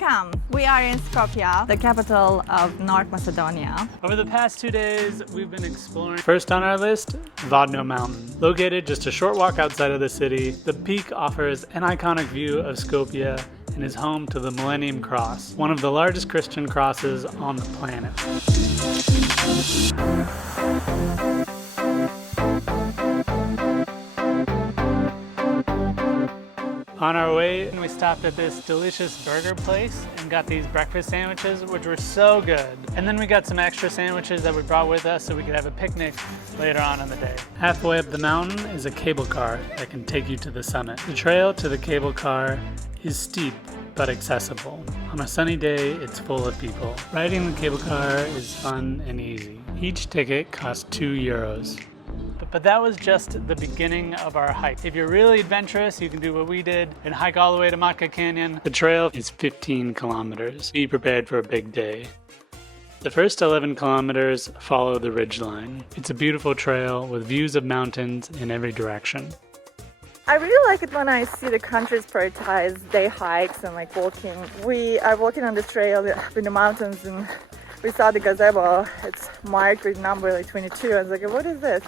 Welcome! We are in Skopje, the capital of North Macedonia. Over the past 2 days, we've been exploring. First on our list, Vodno Mountain. Located just a short walk outside of the city, the peak offers an iconic view of Skopje and is home to the Millennium Cross, one of the largest Christian crosses on the planet. On our way, we stopped at this delicious burger place and got these breakfast sandwiches, which were so good. And then we got some extra sandwiches that we brought with us so we could have a picnic later on in the day. Halfway up the mountain is a cable car that can take you to the summit. The trail to the cable car is steep but accessible. On a sunny day, it's full of people. Riding the cable car is fun and easy. Each ticket costs €2. But that was just the beginning of our hike. If you're really adventurous, you can do what we did and hike all the way to Matka Canyon. The trail is 15 kilometers. Be prepared for a big day. The first 11 kilometers follow the ridgeline. It's a beautiful trail with views of mountains in every direction. I really like it when I see the countries prioritize day hikes and like walking. We are walking on the trail in the mountains and we saw the gazebo. It's marked with number like 22. I was like, what is this?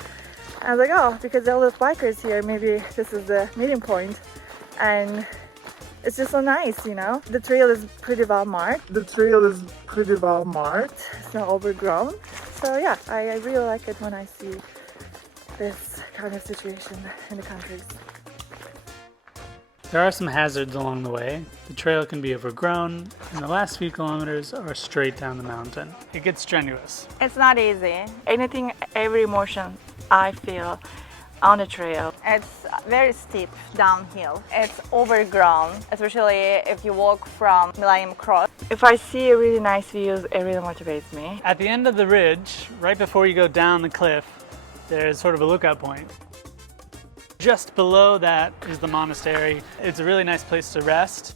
I was like, oh, because there are all those bikers here, maybe this is the meeting point. And it's just so nice, you know? The trail is pretty well marked. It's not overgrown. So yeah, I really like it when I see this kind of situation in the countries. There are some hazards along the way. The trail can be overgrown, and the last few kilometers are straight down the mountain. It gets strenuous. It's not easy. Every emotion I feel on the trail. It's very steep downhill. It's overgrown, especially if you walk from Millennium Cross. If I see really nice views, it really motivates me. At the end of the ridge, right before you go down the cliff, there's sort of a lookout point. Just below that is the monastery. It's a really nice place to rest.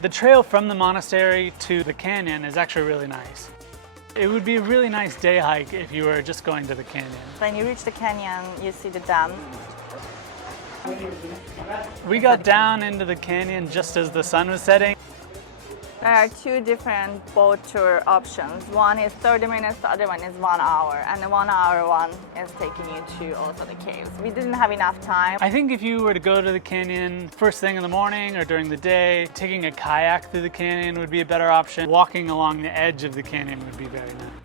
The trail from the monastery to the canyon is actually really nice. It would be a really nice day hike if you were just going to the canyon. When you reach the canyon, you see the dam. We got down into the canyon just as the sun was setting. There are two different boat tour options. One is 30 minutes, the other one is 1 hour. And the 1 hour one is taking you to also the caves. We didn't have enough time. I think if you were to go to the canyon first thing in the morning or during the day, taking a kayak through the canyon would be a better option. Walking along the edge of the canyon would be very nice.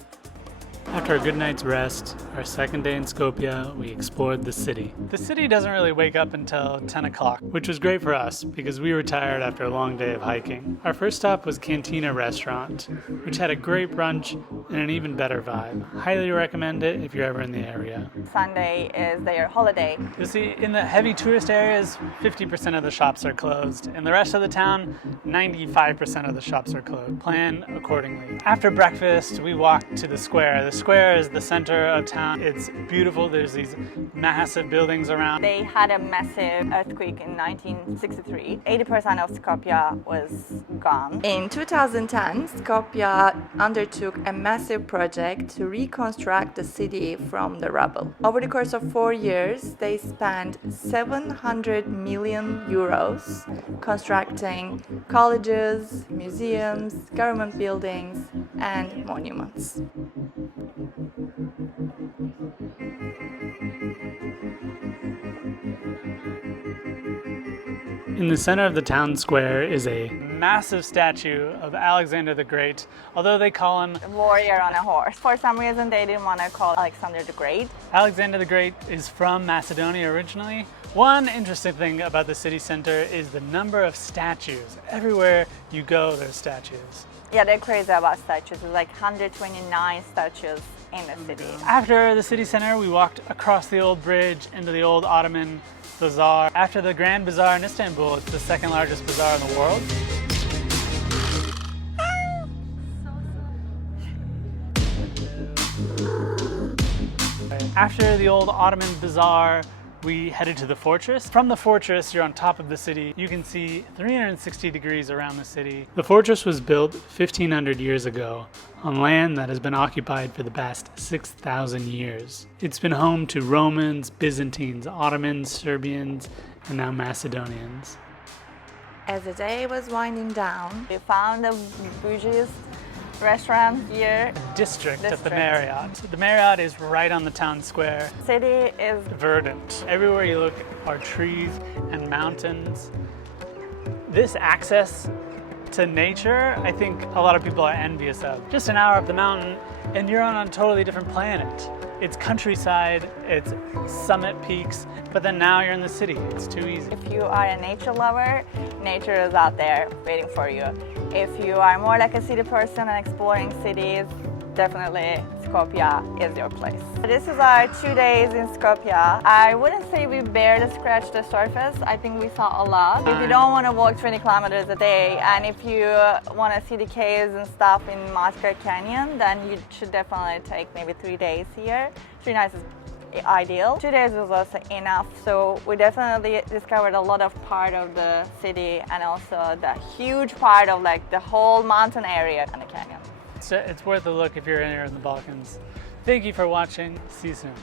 After a good night's rest, our second day in Skopje, we explored the city. The city doesn't really wake up until 10 o'clock, which was great for us because we were tired after a long day of hiking. Our first stop was Cantina Restaurant, which had a great brunch and an even better vibe. Highly recommend it if you're ever in the area. Sunday is their holiday. You'll see in the heavy tourist areas, 50% of the shops are closed. In the rest of the town, 95% of the shops are closed. Plan accordingly. After breakfast, we walked to the square. The square is the center of town. It's beautiful. There's these massive buildings around. They had a massive earthquake in 1963. 80% of Skopje was gone. In 2010, Skopje undertook a massive project to reconstruct the city from the rubble. Over the course of 4 years, they spent €700 million constructing colleges, museums, government buildings, and monuments. In the center of the town square is a massive statue of Alexander the Great, although they call him a warrior on a horse. For some reason, they didn't want to call Alexander the Great. Alexander the Great is from Macedonia originally. One interesting thing about the city center is the number of statues. Everywhere you go, there's statues. Yeah, they're crazy about statues. There's like 129 statues in the city. After the city center, we walked across the old bridge into the old Ottoman Bazaar. After the Grand Bazaar in Istanbul, it's the second largest bazaar in the world. After the old Ottoman Bazaar, we headed to the fortress. From the fortress, you're on top of the city. You can see 360 degrees around the city. The fortress was built 1,500 years ago on land that has been occupied for the past 6,000 years. It's been home to Romans, Byzantines, Ottomans, Serbians, and now Macedonians. As the day was winding down, we found the bougiest restaurant here. District of the Marriott. The Marriott is right on the town square. City is Verdant. Everywhere you look are trees and mountains. This access to nature, I think a lot of people are envious of. Just an hour up the mountain and you're on a totally different planet. It's countryside, it's summit peaks, but then now you're in the city. It's too easy. If you are a nature lover, nature is out there waiting for you. If you are more like a city person and exploring cities, definitely Skopje is your place. This is our 2 days in Skopje. I wouldn't say we barely scratched the surface. I think we saw a lot. If you don't want to walk 20 kilometers a day, and if you want to see the caves and stuff in Matka Canyon, then you should definitely take maybe 3 days here. 3 nights is ideal. 2 days was also enough. So we definitely discovered a lot of part of the city and also the huge part of like the whole mountain area and the canyon. It's worth a look if you're in here in the Balkans. Thank you for watching. See you soon.